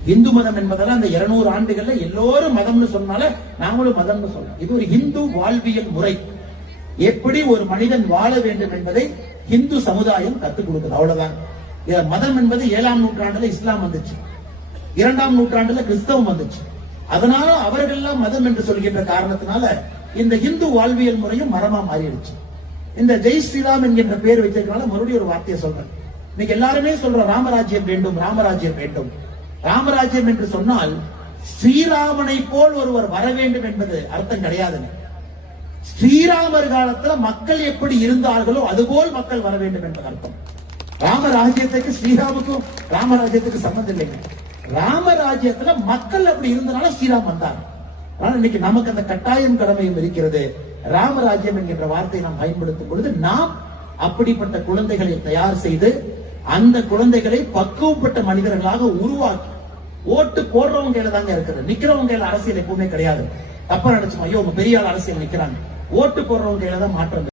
இந்து மதம் என்பதால அந்த 200 ஆண்டுகள்ல எல்லோரும் மதம்னு சொன்னால நாங்களும் மதம்னு சொல்லலாம். இது ஒரு இந்து வாழ்வியல் முறை. எப்படி ஒரு மனிதன் வாழ வேண்டும் என்பதை இந்து சமுதாயம் கத்துக் கொடுக்குது, அவ்வளவுதான். மதம் என்பது 7ஆம் நூற்றாண்டுல இஸ்லாம் வந்துச்சு, 2ஆம் நூற்றாண்டுல கிறிஸ்தவம் வந்துச்சு. அதனால அவர்கள்லாம் மதம் என்று சொல்கின்ற காரணத்தினால இந்த இந்து வாழ்வியல் முறையும் மரமா மாறிடுச்சு. இந்த ஜெய் ஸ்ரீராம் என்கின்ற பேர் வச்சிருக்கனால மறுபடியும் ஒரு வார்த்தையை சொல்றேன். இன்னைக்கு எல்லாருமே சொல்ற ராமராஜ்யம் வேண்டும், ராமராஜ்யம் வேண்டும். ராமராஜ்யம் என்று சொன்னால் ஸ்ரீராமனை போல் ஒருவர் வர வேண்டும் என்பது அர்த்தம் கிடையாதுங்க. ஸ்ரீராமர் காலத்துல மக்கள் எப்படி இருந்தார்களோ அதுபோல் மக்கள் வர வேண்டும் என்பது அர்த்தம். ராமராஜ்யத்துக்கு ஸ்ரீராமுக்கும் ராமராஜ்யத்துக்கு சம்பந்தம் இல்லைங்க. ராமராஜ்யத்துல மக்கள் அப்படி இருந்தனால ஸ்ரீராம் வந்தார். ஆனா இன்னைக்கு நமக்கு அந்த கட்டாயம் கடமையும் இருக்கிறது. ராமராஜ்யம் என்கின்ற வார்த்தையை நாம் பயன்படுத்தும் பொழுது நாம் அப்படிப்பட்ட குழந்தைகளை தயார் செய்து அந்த குழந்தைகளை பக்குவப்பட்ட மனிதர்களாக உருவாக்கி, ஓட்டு போடுறவங்க கையில தாங்க இருக்குது, நிக்கிறவங்க கையில அரசியல் எப்பவுமே கிடையாது. தப்பா நினைச்சோம், ஐயோ உங்க பெரிய ஆள் அரசியல் நிக்கிறாங்க, ஓட்டு போடுறவங்க கையில தான் மாற்றம்.